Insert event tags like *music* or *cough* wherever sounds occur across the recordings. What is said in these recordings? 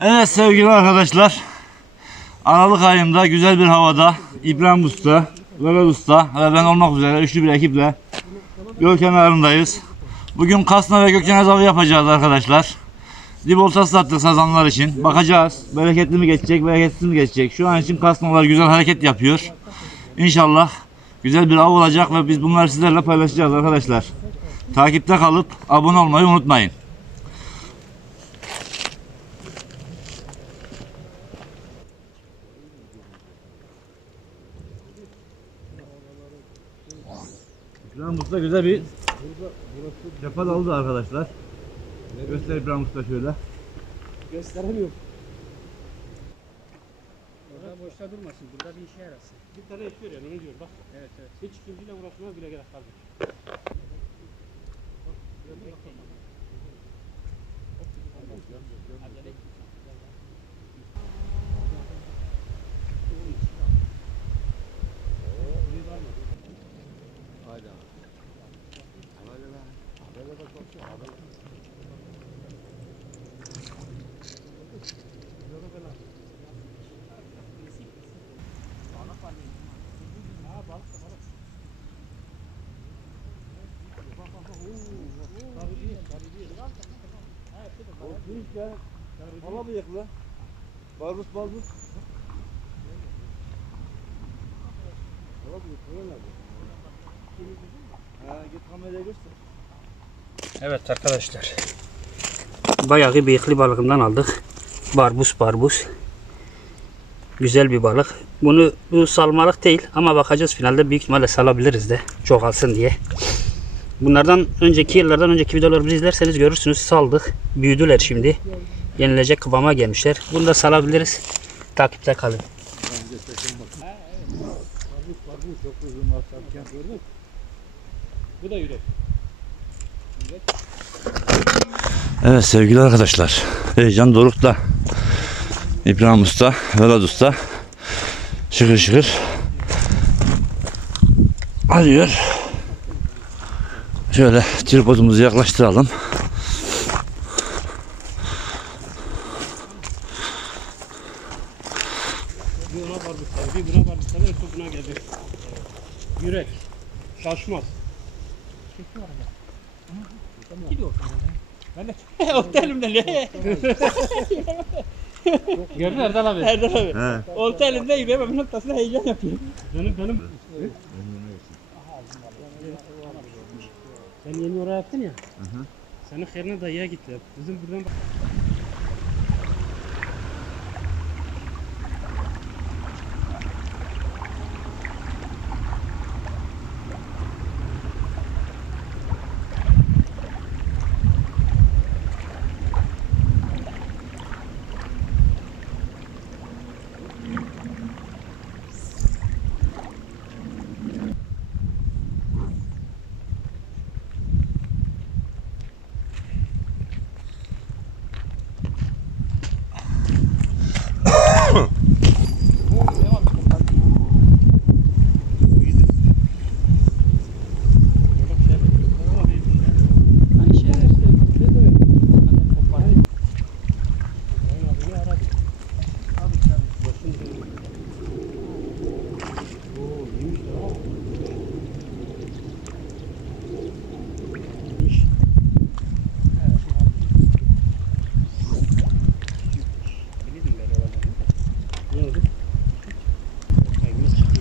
Evet sevgili arkadaşlar. Aralık ayında güzel bir havada İbrahim Usta, Vedat Usta ve ben olmak üzere üçlü bir ekiple göl kenarındayız. Bugün kasna ve gökdeniz avı yapacağız arkadaşlar. Dip oltası attık sazanlar için. Bakacağız. Bereketli mi geçecek, bereketsiz mi geçecek. Şu an için kasnalar güzel hareket yapıyor. İnşallah güzel bir av olacak ve biz bunları sizlerle paylaşacağız arkadaşlar. Takipte kalıp abone olmayı unutmayın. İbrahim Usta güzel bir cepa oldu arkadaşlar. Göster İbrahim Usta şöyle. Gösteremiyorum. Orada boşta durmasın. Burada bir işe yarasın. Bir tane yapıyor yani onu diyor bak. Evet evet. Hiç kimseyle uğraşmaya bile gerek kalmıyor. Hala bıyıklı. Barbus barbus. Hala bıyıklı nerede? Ha git kameraya göster. Evet arkadaşlar. Bayağı bıyıklı balığından aldık. Barbus barbus. Güzel bir balık. Bunu bu salmalık değil ama bakacağız finalde büyük ihtimalle salabiliriz de çoğalsın diye. Bunlardan önceki yıllardan önceki videolarımızı izlerseniz görürsünüz saldık. Büyüdüler şimdi. Yenilecek kıvama gelmişler. Bunu da salabiliriz. Takipte kalın. Bu da yürek. Evet sevgili arkadaşlar. Heyecan Doruk'ta. İbrahim Usta, Vedat Usta. Şıkır şıkır. Alıyor. Şöyle tripodumuzu yaklaştıralım. Ne? Gördün Erdal abi. Erdal abi. He. Olta elimde yürüyemem. Noktasında heyecan yapıyor. Benim benim. Sen yeni oraya yaptın ya. Senin herine dayıya gitti. Bizim buradan bak. Ne oldu? Kaygımız çıktı.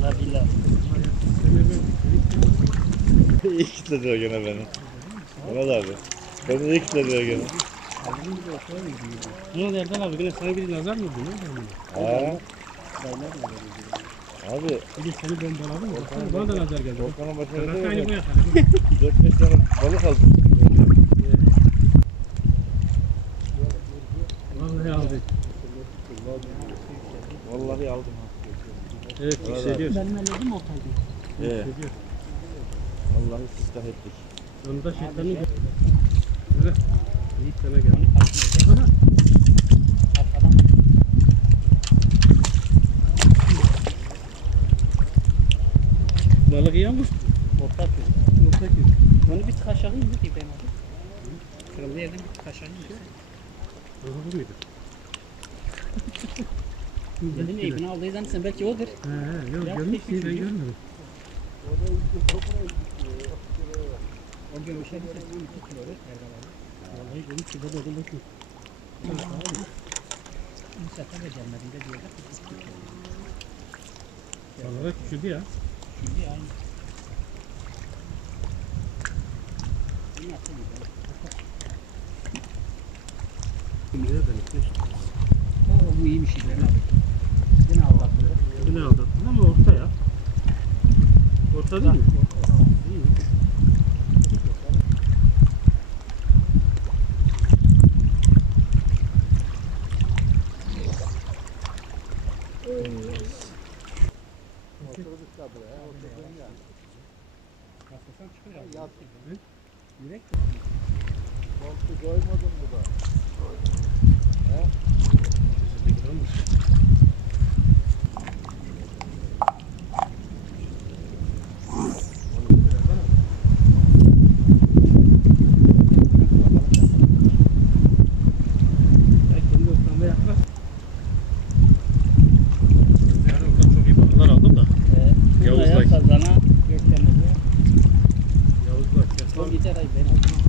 Vallahi billahi. İyi kitlediyor gene beni. Mehmet abi. Beni iyi kitlediyor gene. Ne oldu Erdal abi? Yine sana bir nazar mı oldu? Ha. Abi Bir de seni ben doladım. Baksana bana da nazar geldi. Volkan'ın başına ne yakalım. 4-5 tane balık aldım. Vallahi aldı. Vallahi aldım. Evet hissediyorsun. Benim elledim oltaydı. Ee, vallahi siftah ettik. Onda şeytanın gel. Evet. İyi sana gel. Arkadan. Balık yiyor mu? Orta atıyor. Orta ki. Onu bir tık aşağı indir İbrahim abi. Kırmızı yerden bir tık aşağı indir. Balık mıydı? *laughs* Dedim ya İbni aldığı zannetsen belki odur. He he. Yok Ya, görmüş tek bir gömüşe bir ses 12 kilo olur. Erdal. Vallahi görmüş ki baba da de gelmediğinde diyecek. Balığa küçüldü ya. Şimdi aynı. Yine atayım. Şimdi de demiş. Oo bu iyiymiş İbrahim abi. Yine aldattı. Bu ne aldattın ama orta ya. Orta değil mi? Baklasan çıkıyor abi. Yürek Sizde gram mı? Ya kendi ortamda yaklaş. Yani orada çok iyi balıklar aldım da. Yavuz Yavuz'la Bey. kazana Gökçen'e Yavuz bak ya. O gider ay ben aldım.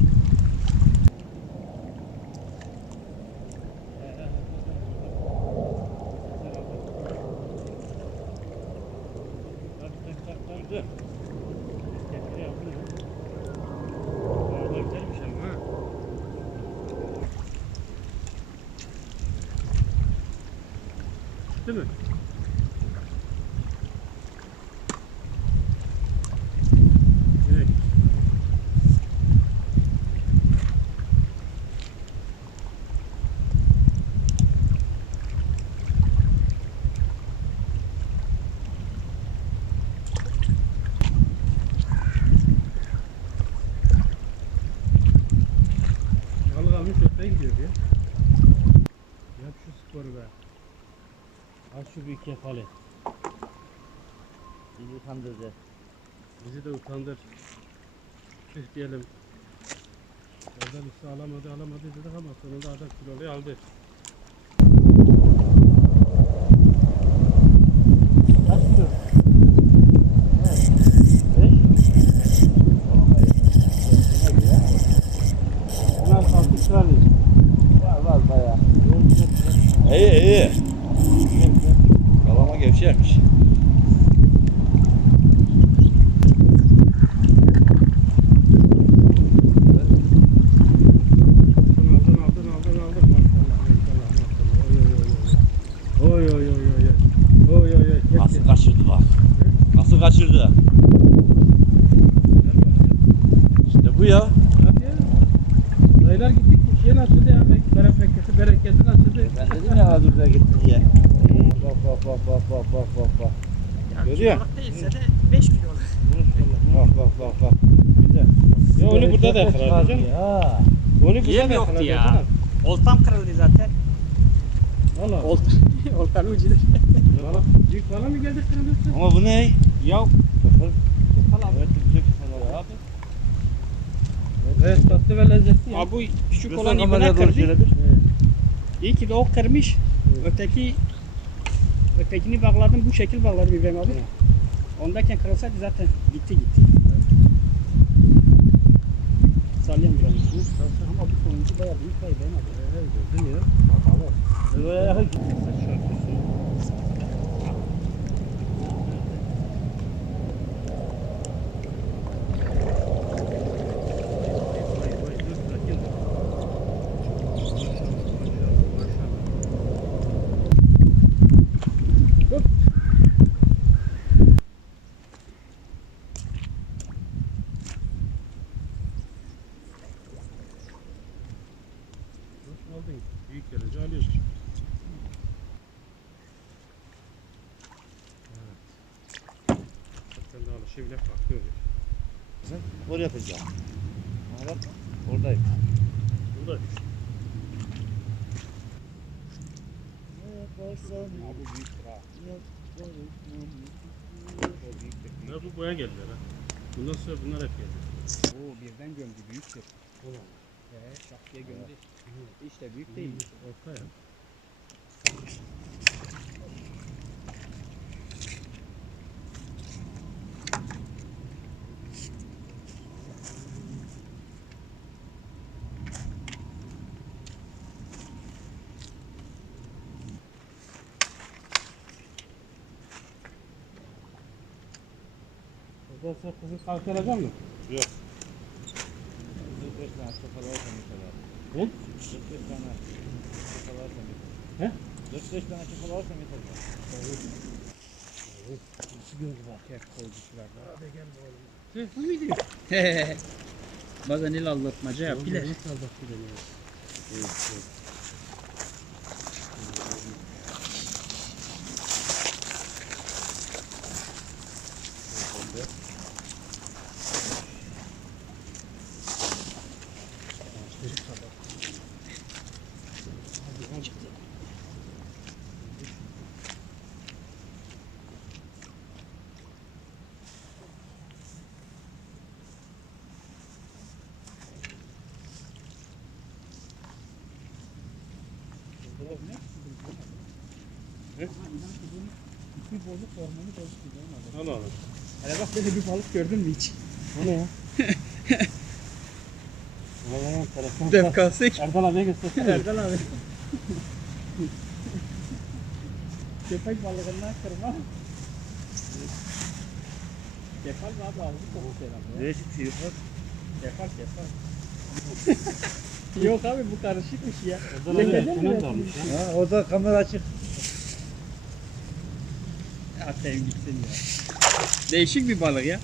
Değil mi? Şu bir kefali. Bizi kandırdı. Bizi de utandır. Tüh diyelim. Oradan üstü alamadı alamadı dedik ama sonunda adam kiloluyu aldı. Bunlar altı lira değil. Var var bayağı. İyi iyi. Kalama açıldı ya. Bereketi bereketin açıldı. Ben dedim ya Adur'da gitti diye. Bak bak bak bak bak bak bak bak. Görüyor musun? değilse de 5 kilo olur. Bak bak bak bak. Güzel. Ya onu burada da canım. Ya. Onu burada da yakalar ya. Oltam kırıldı zaten. Valla. Olt *laughs* Oltanın ucudur. Valla. Cik falan mı geldi kırmızı? Ama bu ne? Ya Sıfır. Topal abi. Evet güzel kafalar abi. Evet tatlı ve lezzetli ya. Abi bu küçük Göster olan ibne doğru kırdı. şöyle bir. İyi ki de o kırmış. Öteki ötekini bağladım bu şekil bağladım İbrahim abi. Ondayken kırılsaydı zaten gitti gitti. Salyan biraz. Ama bu sonuncu bayağı büyük var İbrahim abi. Evet, gördün ya. Böyle yakın. Aldın. Büyük derece alıyorsun. Evet. Sen de alışı bile farklı oluyor. Oraya yapacağım. Bak oradayım. Burada. Bunlar bu boya geldiler ha. Bundan sonra bunlar hep geldi. Oo birden gömdü büyüktür. Ee, şak diye gömdü. Hiç de büyük değil. Orta ya. Ondan sonra kızı kalkacak mı? 45 tane çakal varsa mesela. He? 45 tane çakal varsa mesela. He? 45 tane çakal varsa mesela. Nasıl gördü bak hep koydular. Hadi gel oğlum. Bu muydu? Bazen el aldatmaca yapıyorlar. Nasıl aldattı beni ya? Bir bozuk hormonu bozuk gibi olmadı. Al oğlum. Hele bak böyle bir balık gördün mü hiç? O ne ya? Vallahi telefon. Defkasek. Erdal abiye göstersene. Erdal abi. Köpek balığından kırma. Kefal mı abi ağzı koktu herhalde. Değişik bir şey yok. Yok abi bu karışıkmış ya. Lekeden mi şuna da almış yapılmış? ya. Ha, orada kamera açık. Atayım gitsin ya. Değişik bir balık ya.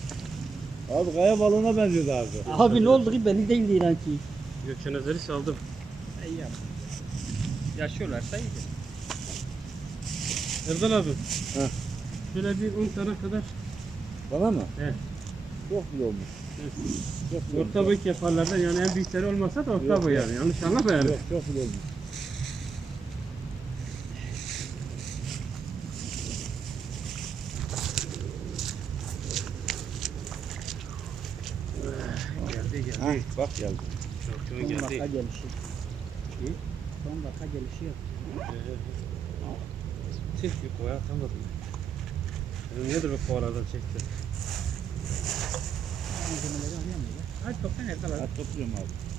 Abi kaya balığına benziyordu abi. Abi ne oldu ki belli değil inan ki. Gökçenezleri saldım. İyi yap. Yaşıyorlarsa iyidir. Erdal abi. He. Şöyle bir 10 tane kadar Bana mı? He. Çok güzel olmuş. Orta boy kefallerden yani en büyükleri olmasa da orta Yok, boy yok. yani. Yanlış anlama yani. Çok, çok güzel olmuş. Geldi geldi. Ha, bak geldi. Çok Son geldi. dakika gelişi. Hı? Son dakika gelişi yok. Tüh bir koya atamadım. Nedir bu kovalardan çekti? Malzemeleri alıyor muyum? Hadi abi. Hadi topluyorum abi.